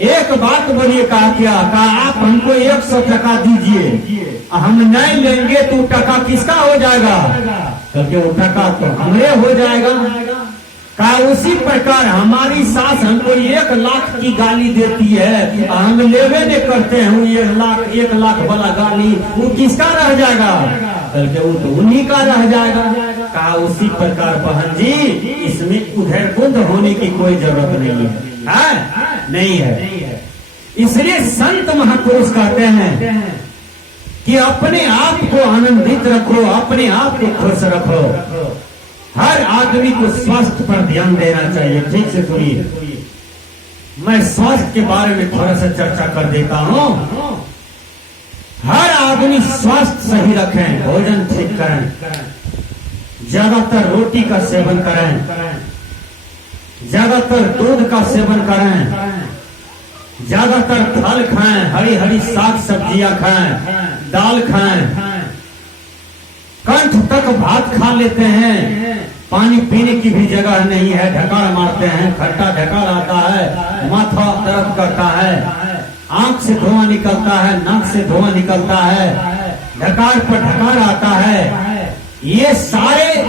एक बात बोलिए, कहा क्या? कहा आप हमको 100 टका दीजिए, हम नहीं लेंगे तो टका किसका हो जाएगा? क्योंकि वो टका तो हमरे हो जाएगा। कहा उसी प्रकार हमारी सास हमको 1 लाख की गाली देती है, हम लेवे नहीं करते हैं 1 लाख वाला गाली, वो किसका रह जाएगा? बल्कि वो तो उन्हीं का रह जाएगा। कहा उसी प्रकार बहन जी, इसमें उधर बुंद होने की कोई जरूरत नहीं है, नहीं है। इसलिए संत महापुरुष कहते हैं कि अपने आप को आनंदित रखो, अपने आप को खुश रखो। हर आदमी को स्वास्थ्य पर ध्यान देना चाहिए। ठीक से सुनिए, मैं स्वास्थ्य के बारे में थोड़ा सा चर्चा कर देता हूं। हर आदमी स्वास्थ्य सही रखें, भोजन ठीक करें, ज्यादातर रोटी का सेवन करें, ज्यादातर दूध का सेवन करें, ज्यादातर फल खाएं, हरी हरी साग सब्जियां खाएं, दाल खाएं। कंठ तक भात खा लेते हैं, पानी पीने की भी जगह नहीं है, ढकार मारते हैं, खट्टा ढकार आता है, माथा दर्द करता है, आंख से धुआं निकलता है, नाक से धुआं निकलता है, ढकार पर ढकार आता है। ये सारे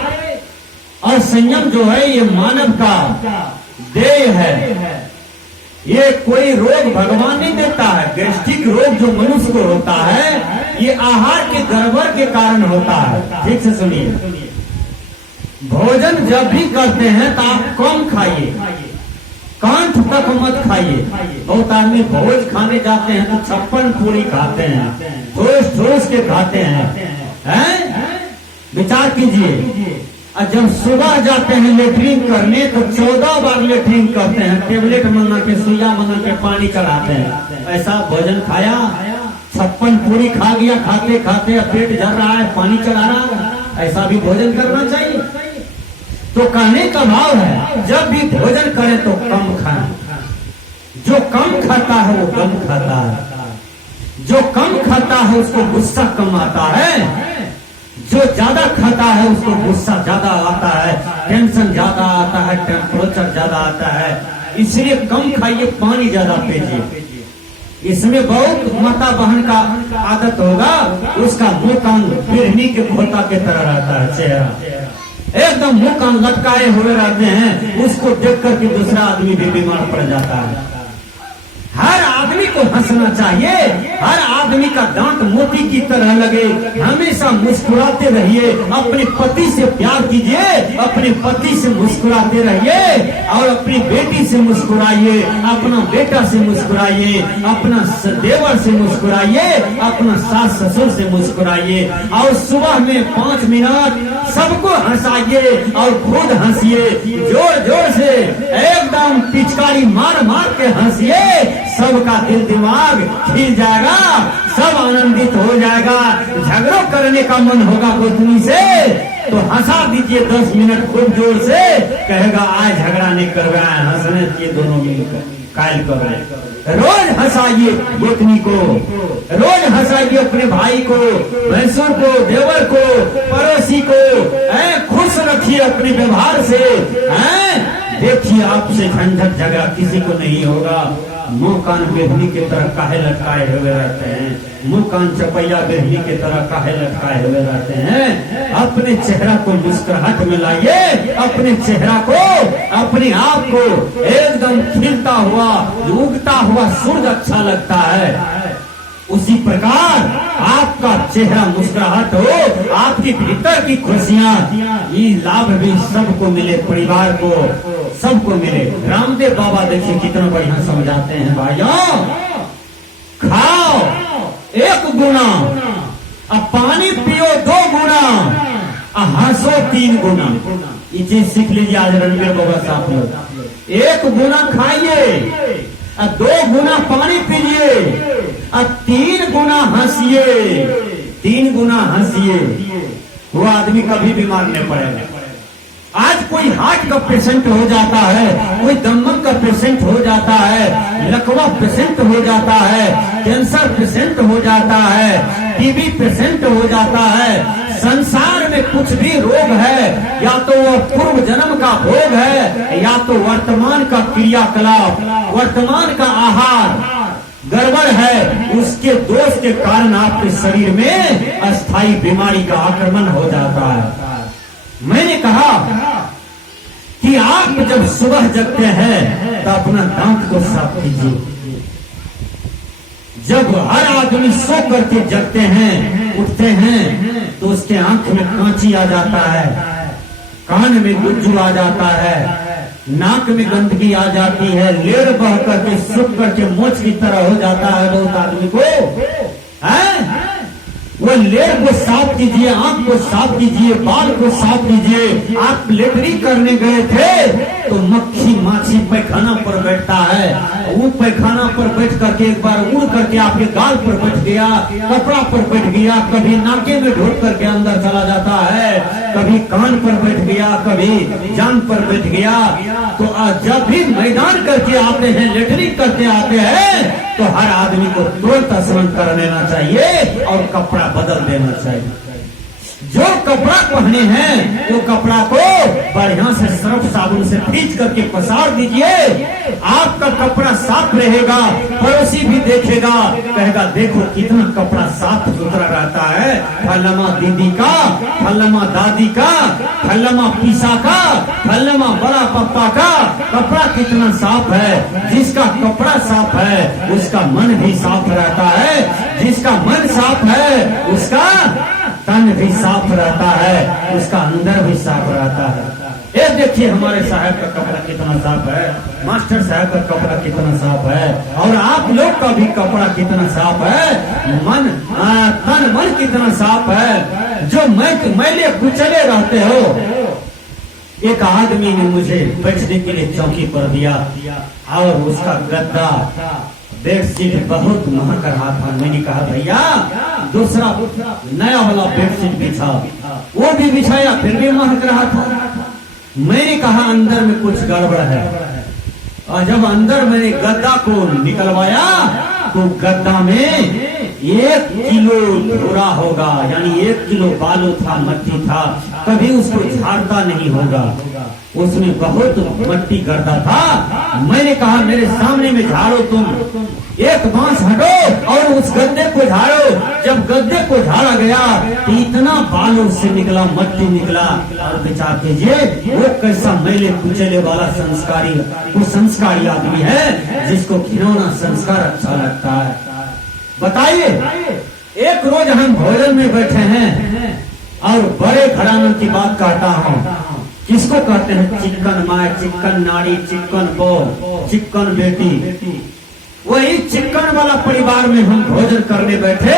असंयम जो है ये मानव का देह है। ये कोई रोग भगवान नहीं देता है। गैस्ट्रिक रोग जो मनुष्य को होता है ये आहार के गड़बड़ के कारण होता है। ठीक से सुनिए, भोजन जब भी करते हैं तो आप कम खाइए, कंठ तक मत खाइए। बहुत आदमी भोज खाने जाते हैं तो 56 पूरी खाते हैं, ठोस ठोस के खाते हैं। विचार कीजिए, और जब सुबह जाते हैं लेटरिन करने तो 14 बार लेटरिन करते हैं, टेबलेट मंगा के, सुइया मंगा के पानी चढ़ाते हैं। ऐसा भोजन खाया, 56 पूरी खा गया, खाते खाते पेट झड़ रहा है, पानी चढ़ा रहा है। ऐसा भी भोजन करना चाहिए। तो कहने का भाव है, जब भी भोजन करें तो कम खाएं। जो कम खाता है वो कम खाता है, जो कम खाता है उसको गुस्सा कम आता है, जो ज्यादा खाता है उसको गुस्सा ज्यादा आता है, टेंशन ज्यादा आता है, टेम्परेचर ज्यादा आता है। इसलिए कम खाइए, पानी ज्यादा पीजिए। इसमें बहुत माता बहन का आदत होगा, उसका मुंह कान बिरहनी के खोता के तरह रहता है, चेहरा एकदम मुंह कान लटकाए हुए रहते हैं। उसको देख करके दूसरा आदमी भी बीमार पड़ जाता है। हर आदमी को हंसना चाहिए, हर आदमी का दांत मोती की तरह लगे, हमेशा मुस्कुराते रहिए। अपने पति से प्यार कीजिए, अपने पति से मुस्कुराते रहिए, और अपनी बेटी से मुस्कुराइए, अपना बेटा से मुस्कुराइए, अपना देवर से मुस्कुराइए, अपना सास ससुर से मुस्कुराइए। और सुबह में 5 मिनट सबको हंसाइए और खुद हंसिए, जोर जोर से एकदम पिचकारी मार मार के हंसिए। सबका दिल दिमाग खिल जाएगा, सब आनंदित हो जाएगा। झगड़ों करने का मन होगा गोतनी से तो हंसा दीजिए 10 मिनट खूब जोर से, कहेगा आज झगड़ा नहीं करवाए, हंसने चाहिए दोनों मिलकर, कायल कर रहे। रोज हंसाइए गोतनी को, रोज हंसाइए अपने भाई को, भैंसों को, देवर को, पड़ोसी को। खुश रखिए अपने व्यवहार से। देखिए आपसे झंझट झगड़ा किसी को नहीं होगा। मुंह कान बेहनी की तरह काहे लटकाए हुए रहते हैं, मुंह कान चपैया बेहनी की तरह काहे लटकाए हुए रहते हैं। अपने चेहरा को मुस्कुराहट में लाइए, अपने चेहरा को, अपने आप को एकदम खिलता हुआ, उगता हुआ सूरज अच्छा लगता है। उसी प्रकार आपका चेहरा मुस्कुराहट हो, आपकी भीतर की खुशियां, ये लाभ भी सबको मिले, परिवार को सबको मिले। रामदेव बाबा देखिए कितना बढ़िया समझाते हैं, भाइयों खाओ 1 गुना, अब पानी पियो 2 गुना, हंसो 3 गुना। ये चीज सीख लीजिए आज रणवीर बाबा साहब लोग। 1 गुना खाइए, 2 गुना पानी पीजिए, 3 गुना हंसिए, 3 गुना हंसिए। वो आदमी कभी बीमार नहीं पड़ेगा। आज कोई हार्ट का पेशेंट हो जाता है, कोई दमन का पेशेंट हो जाता है, लकवा पेशेंट हो जाता है, कैंसर पेशेंट हो जाता है, टीबी पेशेंट हो जाता है, संसार में कुछ भी रोग है, या तो वो पूर्व जन्म का भोग है, या तो वर्तमान का क्रियाकलाप, वर्तमान का आहार गड़बड़ है, उसके दोष के कारण आपके शरीर में अस्थायी बीमारी का आक्रमण हो जाता है। मैंने कहा कि आप जब सुबह जगते हैं तो अपना दांत को साफ कीजिए। जब हर आदमी सो करके जगते हैं, उठते हैं, तो उसके आंख में कांची आ जाता है, कान में गुज्जू आ जाता है, नाक में गंदगी आ जाती है, लेर बह करके सूख करके मोच की तरह हो जाता है बहुत आदमी को। है वो लेर को साफ कीजिए, आंख को साफ कीजिए, बाल को साफ कीजिए। आप लेटरी करने गए थे तो मक्खी माछी पैखाना पर बैठता है, वो पैखाना पर बैठ करके एक बार उड़ करके आपके गाल पर बैठ गया, कपड़ा पर बैठ गया, कभी नाके में ढोक करके अंदर चला जाता है, कभी कान पर बैठ गया, कभी जान पर बैठ गया। तो जब भी मैदान करके आते हैं, लेटरिंग करके आते हैं, तो हर आदमी को तुरंत स्नान कर लेना चाहिए और कपड़ा बदल देना चाहिए। जो कपड़ा पहने हैं वो कपड़ा को बढ़िया से सर्फ साबुन से भींच करके पसार दीजिए। आपका कपड़ा साफ रहेगा, पड़ोसी भी देखेगा, कहेगा देखो कितना कपड़ा साफ सुथरा रहता है, फलमा दीदी का, फलमा दादी का, फलमा पीसा का, फलमा बड़ा पप्पा का कपड़ा कितना साफ है। जिसका कपड़ा साफ है उसका मन भी साफ रहता है, जिसका मन साफ है उसका तन भी साफ रहता है, उसका अंदर भी साफ रहता है। ये देखिए हमारे साहब का कपड़ा कितना साफ है, मास्टर साहब का कपड़ा कितना साफ है, और आप लोग का भी कपड़ा कितना साफ है, मन तन मन कितना साफ है। जो मैले कुचले रहते हो, एक आदमी ने मुझे बैठने के लिए चौकी पर दिया और उसका गद्दा बेडशीट बहुत महक रहा था। मैंने कहा भैया दूसरा नया वाला बेडशीट बिछा, वो भी बिछाया फिर भी महक रहा था। मैंने कहा अंदर में कुछ गड़बड़ है, और जब अंदर मैंने गद्दा को निकलवाया तो गद्दा में 1 किलो धूरा होगा, यानी 1 किलो बालू था, मट्टी था, कभी उसको झाड़ता नहीं होगा, उसमें बहुत मट्टी गर्दा था। मैंने कहा मेरे सामने में झाड़ो, तुम एक बांस हटो और उस गद्दे को झाड़ो। जब गद्दे को झाड़ा गया तो इतना बालू से निकला, मट्टी निकला, और विचार कीजिए वो कैसा मैले कुचले वाला संस्कारी कुसंस्कारी आदमी है जिसको खिलौना संस्कार अच्छा लगता है। बताइए, एक रोज हम भोजन में बैठे हैं और बड़े घराने की बात कहता हूँ, किसको कहते हैं, चिक्कन माँ, चिक्कन नारी, चिक्कन बहू, चिक्कन बेटी। वही चिक्कन वाला परिवार में हम भोजन करने बैठे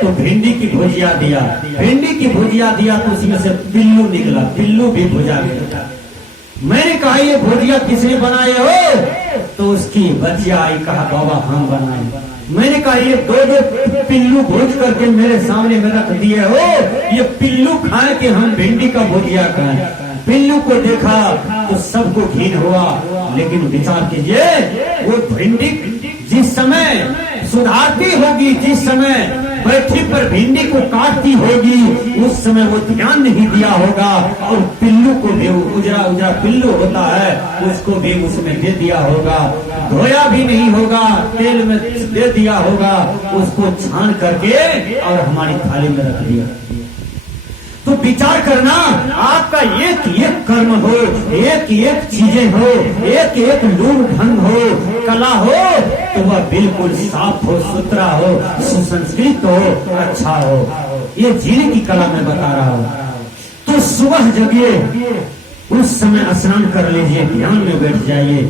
तो भिंडी की भुजिया दिया, भिंडी की भुजिया दिया तो उसमें से पिल्लू निकला, पिल्लू भी भुजा गया। मैंने कहा ये भुजिया किसने बनाए हो? तो उसकी बच्चिया आई, कहा बाबा हम बनाए। मैंने कहा ये दो पिल्लू भूज करके मेरे सामने में रख दिए हो, ये पिल्लू खाए कि हम भिंडी का भुजिया खाए? पिल्लू को देखा तो सबको घिन हुआ, लेकिन विचार कीजिए वो भिंडी जिस समय सुधारती होगी, जिस समय बैठी पर भिंडी को काटती होगी, उस समय वो ध्यान नहीं दिया होगा, और पिल्लू को भी, उजरा उजरा पिल्लू होता है, उसको भी उसमें दे दिया होगा, धोया भी नहीं होगा, तेल में दे दिया होगा, उसको छान करके और हमारी थाली में रख दिया। तो विचार करना, आपका एक एक कर्म हो, एक एक चीजें हो, एक एक लूण ढंग हो, कला हो, तो वह बिल्कुल साफ हो, सुथरा हो, सुसंस्कृत हो, अच्छा हो। ये जीने की कला मैं बता रहा हूँ। तो सुबह जगिए, उस समय स्नान कर लीजिए, ध्यान में बैठ जाइए।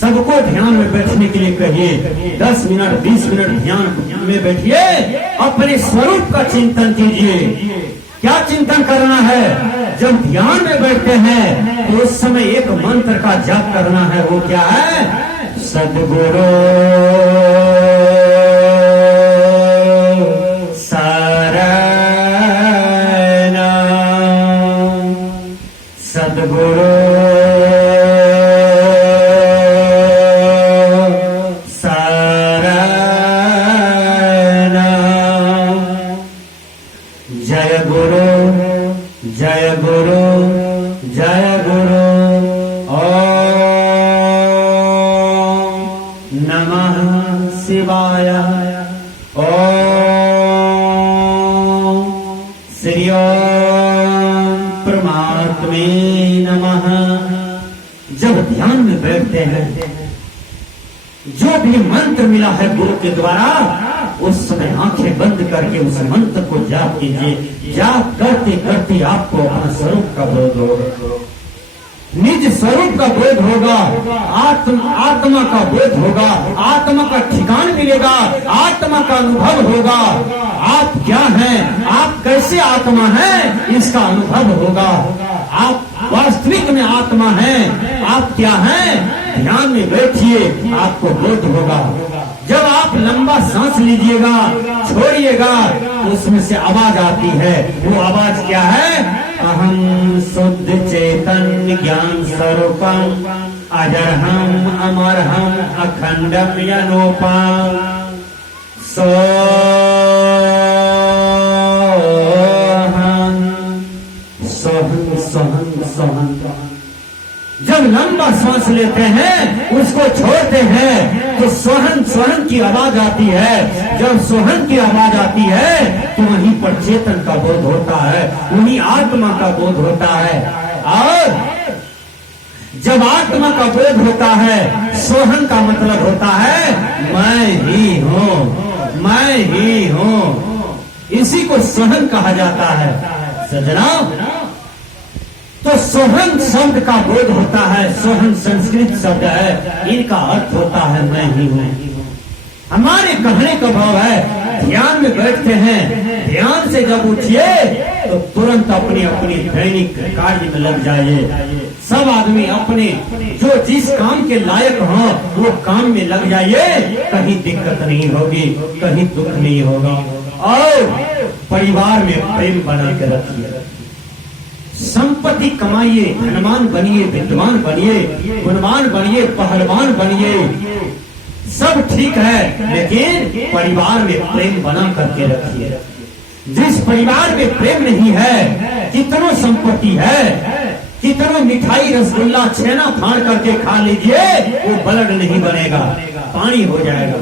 सबको ध्यान में बैठने के लिए कहिए, 10 मिनट 20 मिनट ध्यान में बैठिए, अपने स्वरूप का चिंतन कीजिए। क्या चिंतन करना है? जब ध्यान में बैठते हैं तो उस समय एक मंत्र का जाप करना है। वो क्या है? सद्गुरु शरण, सद्गुरु शरण, जय गुरु नमः शिवाय। ओम श्री ओम परमात्मे नमः। जब ध्यान में बैठते हैं, जो भी मंत्र मिला है गुरु के द्वारा, उस समय आंखें बंद करके उस मंत्र को जाप कीजिए। जाप करते करते आपको अपना स्वरूप का बोध होगा, निज स्वरूप का बोध होगा, आत्मा का बोध होगा, आत्मा का ठिकान मिलेगा, आत्मा का अनुभव होगा। आप क्या हैं, आप कैसे आत्मा हैं, इसका अनुभव होगा। आप वास्तविक में आत्मा हैं, आप क्या हैं, ध्यान में बैठिए, आपको बोध होगा। जब आप लंबा सांस लीजिएगा, छोड़िएगा, उसमें से आवाज आती है। वो आवाज क्या है? अहम शुद्ध चैतन्य ज्ञान स्वरूपम अजरहम अमरहम अखंडम यनोपम सोहम सोहम सोहम सोहम। जब लंबा सांस लेते हैं, उसको छोड़ते हैं, तो सोहन सोहन की आवाज आती है। जब सोहन की आवाज आती है, तो वहीं पर चेतन का बोध होता है, वहीं आत्मा का बोध होता है। और जब आत्मा का बोध होता है, सोहन का मतलब होता है मैं ही हूँ, मैं ही हूँ। इसी को सोहन कहा जाता है सजना। तो सोहन शब्द का बोध होता है, सोहन संस्कृत शब्द है, इनका अर्थ होता है मैं ही हूँ। हमारे कहने का भाव है, ध्यान में बैठते हैं, ध्यान से जब उठिए तो तुरंत अपनी अपनी दैनिक कार्य में लग जाइए। सब आदमी अपने जो जिस काम के लायक हो, वो काम में लग जाइए। कहीं दिक्कत नहीं होगी, कहीं दुख नहीं होगा। और परिवार में प्रेम बना के रखिए, संपत्ति कमाइए, धनवान बनिए, विद्वान बनिए, गुणवान बनिए, पहलवान बनिए, सब ठीक है, लेकिन परिवार में प्रेम बना करके रखिए। जिस परिवार में प्रेम नहीं है, कितनों संपत्ति है, कितनों मिठाई रसगुल्ला छेना फाड़ करके खा लीजिए, वो ब्लड नहीं बनेगा, पानी हो जाएगा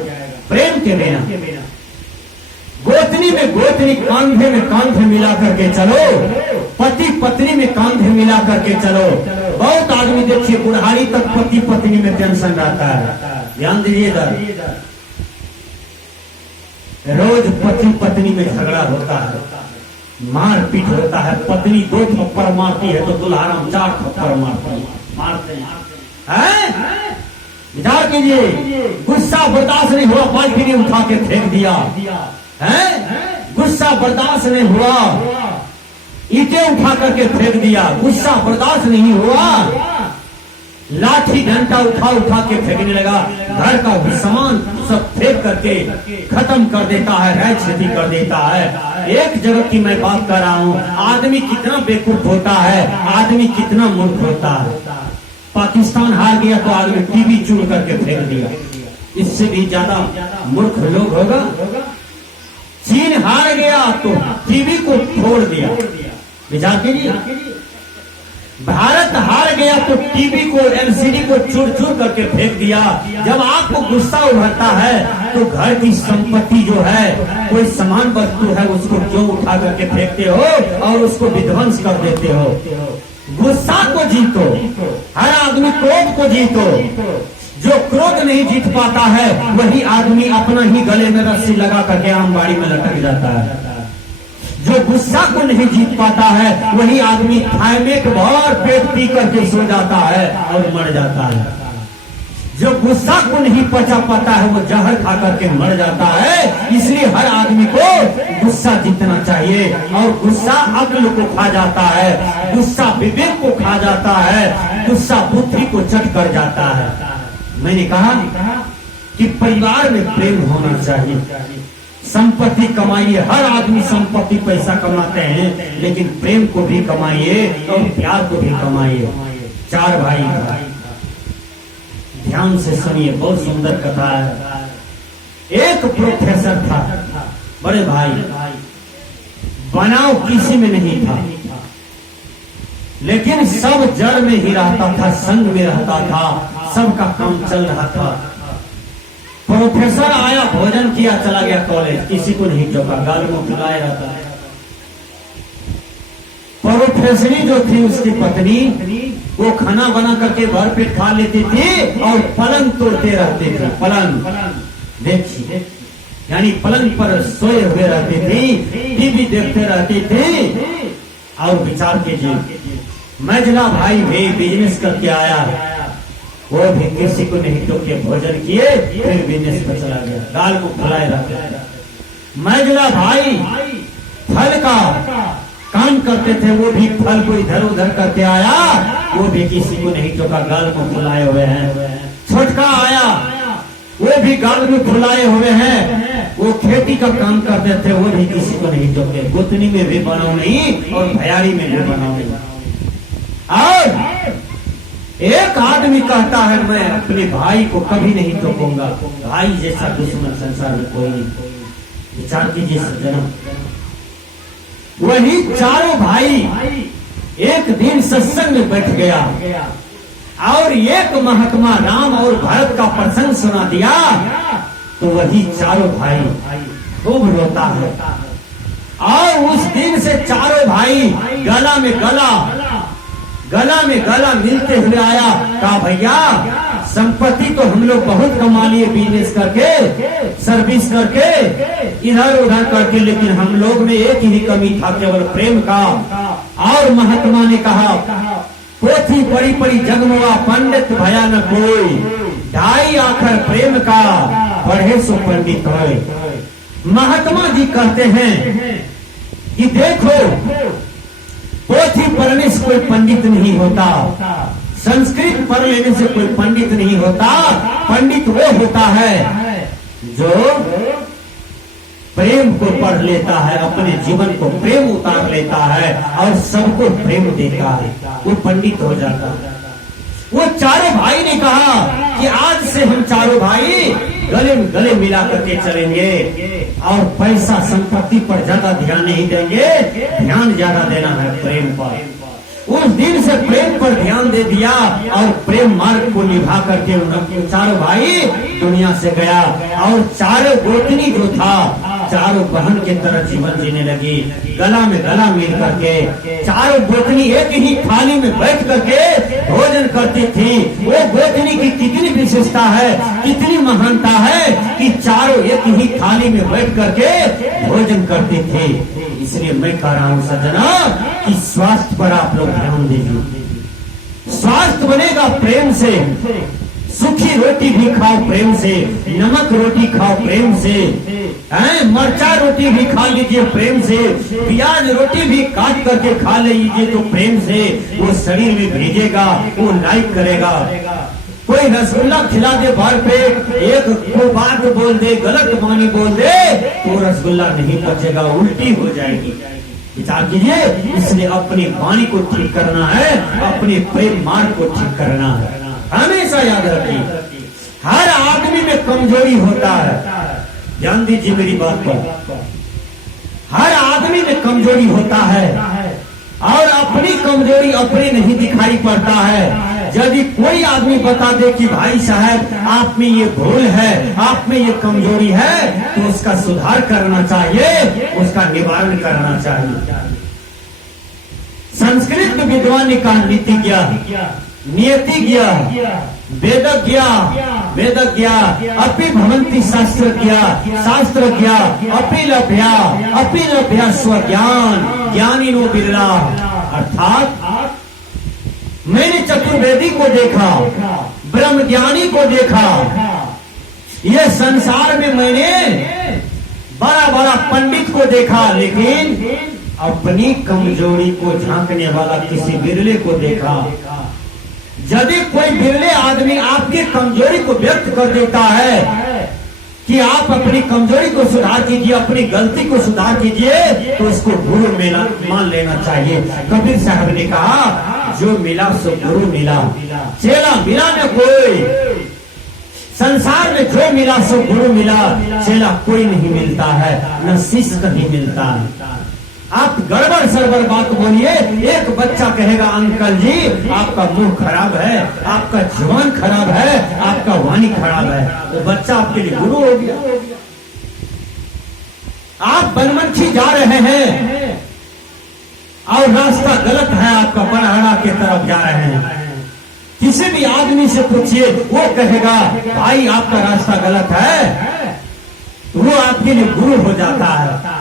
प्रेम के बिना। गोतनी में गोतनी, कांधे में कांधे मिला करके चलो, पति पत्नी में कांधे मिला करके चलो। बहुत आदमी देखिए बुढ़ारी तक पति पत्नी में टेंशन रहता है। ध्यान दीजिएगा, रोज पति पत्नी में झगड़ा होता है, मारपीट होता है। पत्नी 2 थप्पड़ मारती है तो दुल्हाराम 4 थप्पड़ मारते हैं। विचार कीजिए, गुस्सा बर्दाश्त नहीं हुआ, बाल्टी ने उठा के फेंक दिया है। गुस्सा बर्दाश्त नहीं हुआ, ईंटें उठा करके फेंक दिया। गुस्सा बर्दाश्त नहीं हुआ, लाठी डंडा उठा के फेंकने लगा। घर का सामान सब फेंक करके खत्म कर देता है, राय क्षति कर देता है। एक जगत की मैं बात कर रहा हूँ, आदमी कितना बेवकूफ होता है, आदमी कितना मूर्ख होता है। पाकिस्तान हार गया तो आदमी टीवी चूर करके फेंक दिया, इससे भी ज्यादा मूर्ख लोग होगा। चीन हार गया तो टीवी को फोड़ दिया, विचार कीजिए। भारत हार गया तो टीवी को, एलसीडी को चूर चूर करके फेंक दिया। जब आपको गुस्सा उभरता है तो घर की संपत्ति जो है, कोई सामान वस्तु है, उसको क्यों उठा करके फेंकते हो और उसको विध्वंस कर देते हो? गुस्सा को जीतो, हर आदमी क्रोध को जीतो। जो क्रोध नहीं जीत पाता है, वही आदमी अपना ही गले में रस्सी लगा करके आमबाड़ी में लटक जाता है। जो गुस्सा को नहीं जीत पाता है, वही आदमी थायमेट भर पेट पी करके सो जाता है और मर जाता है। जो गुस्सा को नहीं पचा पाता है, वो जहर खा करके मर जाता है। इसलिए हर आदमी को गुस्सा जीतना चाहिए। और गुस्सा अक्ल को खा जाता है, गुस्सा विवेक को खा जाता है, गुस्सा बुद्धि को चट कर जाता है। मैंने कहा कि परिवार में प्रेम होना चाहिए। संपत्ति कमाइए, हर आदमी संपत्ति पैसा कमाते हैं, लेकिन प्रेम को भी कमाइए और प्यार को भी कमाइए। 4 भाई का ध्यान से सुनिए, बहुत सुंदर कथा है। एक प्रोफेसर था, बड़े भाई, बनाव किसी में नहीं था, लेकिन सब जड़ में ही रहता था, संग में रहता था, सबका काम चल रहा था। प्रोफेसर आया, भोजन किया, चला गया कॉलेज, किसी को नहीं टोका, गाल में फुलाए रहता है। प्रोफेसरी जो थी उसकी पत्नी, वो खाना बना करके भर पेट खा लेती थी और पलंग तोड़ते रहते थे। पलंग देखिए, यानी पलंग पर सोए हुए रहते थे, टीवी देखते रहते थे। और विचार कीजिए, मझला भाई भी बिजनेस करके आया, वो भी किसी को नहीं टोके, भोजन किए, फिर बिजनेस पर चला गया, गाल को फुलाए रहते। मझला भाई फल का काम करते थे, वो भी फल को इधर उधर करके आया, वो भी किसी को नहीं टोका, गाल को फुलाए हुए हैं। छोटका आया, वो भी गाल में फुलाए हुए हैं, वो खेती का काम करते थे, वो भी किसी को नहीं टोके, गुतनी में भी बनाओ नहीं और भयारी में भी बनाओ नहीं। और एक आदमी कहता है मैं अपने भाई को कभी नहीं टोकूंगा, भाई जैसा दुश्मन संसार में कोई नहीं। विचार कीजिए सज्जनों, वही चारों भाई एक दिन सत्संग में बैठ गया और एक महात्मा राम और भरत का प्रसंग सुना दिया, तो वही चारों भाई खूब रोता है। और उस दिन से चारों भाई गला में गला मिलते हुए आया, कहा भैया संपत्ति तो हम लोग बहुत कमा लिए बिजनेस करके, सर्विस करके, इधर उधर करके, लेकिन हम लोग में एक ही कमी था, केवल प्रेम का। और महात्मा ने कहा, पोथी पड़ी पड़ी जगमुआ, पंडित भया न कोई, ढाई आखर प्रेम का, पढ़े सो पंडित होए। महात्मा जी कहते हैं कि देखो, पोथी पढ़ने से कोई पंडित नहीं होता, संस्कृत पढ़ लेने से कोई पंडित नहीं होता। पंडित वो होता है जो प्रेम को पढ़ लेता है, अपने जीवन को प्रेम उतार लेता है और सबको प्रेम देता है, वो पंडित हो जाता है। वो चारों भाई ने कहा कि आज से हम चारों भाई गले में गले मिला करके चलेंगे और पैसा संपत्ति पर ज्यादा ध्यान नहीं देंगे, ध्यान ज्यादा देना है प्रेम पर। उस दिन से प्रेम पर ध्यान दे दिया और प्रेम मार्ग को निभा करके उन चारों भाई दुनिया से गया। और चारों गोतनी जो था, चारों बहन के तरह जीवन जीने लगी, गला में गला मिल करके। चारों गोतनी एक ही थाली में बैठ करके भोजन करती थी। वो गोतनी की कितनी विशेषता है, कितनी महानता है कि चारों एक ही थाली में बैठ करके भोजन करती थी। इसलिए मैं कह रहा हूँ सज्जना कि स्वास्थ्य पर आप लोग ध्यान दीजिए। स्वास्थ्य बनेगा प्रेम से, सूखी रोटी भी खाओ प्रेम से, नमक रोटी खाओ प्रेम से, मरचा रोटी भी खा लीजिए प्रेम से, प्याज रोटी भी काट करके खा लीजिए तो प्रेम से, वो शरीर में भेजेगा, वो लाइक करेगा। कोई रसगुल्ला खिला दे भर पेट, एक को बात बोल दे, गलत वाणी बोल दे, तो रसगुल्ला नहीं पचेगा, उल्टी हो जाएगी। विचार कीजिए। इसलिए अपनी वाणी को ठीक करना है, अपने प्रेम मार्ग को ठीक करना है। हमेशा याद रखिए, हर आदमी में कमजोरी होता है। ध्यान दीजिए मेरी बात पर, हर आदमी में कमजोरी होता है और अपनी कमजोरी अपने नहीं दिखाई पड़ता है। यदि कोई आदमी बता दे कि भाई साहब आप में ये भूल है, आप में ये कमजोरी है, तो उसका सुधार करना चाहिए, उसका निवारण करना चाहिए। संस्कृत विद्वान ने कहा नीतिज्ञ, नियतिज्ञ, वेदज्ञ, अपि भवन्ति शास्त्रज्ञ, अपि लभ्या स्वज्ञान, ज्ञानिनो बिरला। अर्थात मैंने चतुर्वेदी को देखा, ब्रह्म ज्ञानी को देखा, ये संसार में मैंने बड़ा बड़ा पंडित को देखा, लेकिन अपनी कमजोरी को झांकने वाला किसी बिरले को देखा। यदि कोई बिरले आदमी आपकी कमजोरी को व्यक्त कर देता है कि आप अपनी कमजोरी को सुधार कीजिए, अपनी गलती को सुधार कीजिए, तो उसको गुरु मान लेना चाहिए। कबीर साहब ने कहा, जो मिला सो गुरु मिला, चेला मिला न कोई। संसार में जो मिला सो गुरु मिला, चेला कोई नहीं मिलता है, न शिष्य कहीं मिलता है। आप गड़बड़ सरबड़ बात बोलिए, एक बच्चा कहेगा अंकल जी आपका मुंह खराब है, आपका जुबान खराब है, आपका वाणी खराब है, वो बच्चा आपके लिए गुरु हो गया। आप बनमनखी जा रहे हैं और रास्ता गलत है, आपका बड़हरा की तरफ जा रहे हैं, किसी भी आदमी से पूछिए वो कहेगा भाई आपका रास्ता गलत है, तो वो आपके लिए गुरु हो जाता है।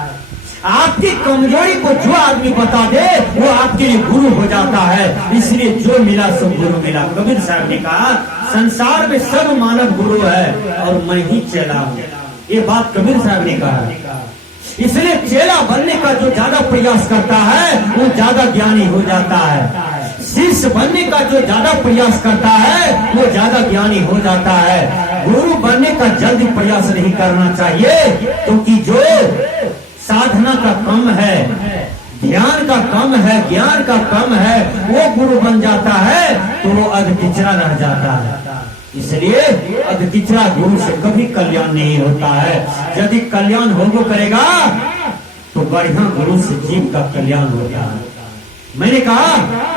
आपकी कमजोरी को जो आदमी बता दे वो आपके लिए गुरु हो जाता है। इसलिए जो मिला सो गुरु मिला। कबीर साहब ने कहा संसार में सब मानव गुरु है और मैं ही चेला हूं, ये बात कबीर साहब ने कहा। इसलिए चेला बनने का जो ज्यादा प्रयास करता है वो ज्यादा ज्ञानी हो जाता है। शिष्य बनने का जो ज्यादा प्रयास करता है वो ज्यादा ज्ञानी हो जाता है। गुरु बनने का जल्दी प्रयास नहीं करना चाहिए, क्योंकि जो साधना का कम है, ध्यान का कम है, ज्ञान का कम है, वो गुरु बन जाता है तो वो अधकिचरा रह जाता है। इसलिए अधकिचरा गुरु से कभी कल्याण नहीं होता है। यदि कल्याण होगो करेगा तो बढ़िया गुरु से जीव का कल्याण होता है। मैंने कहा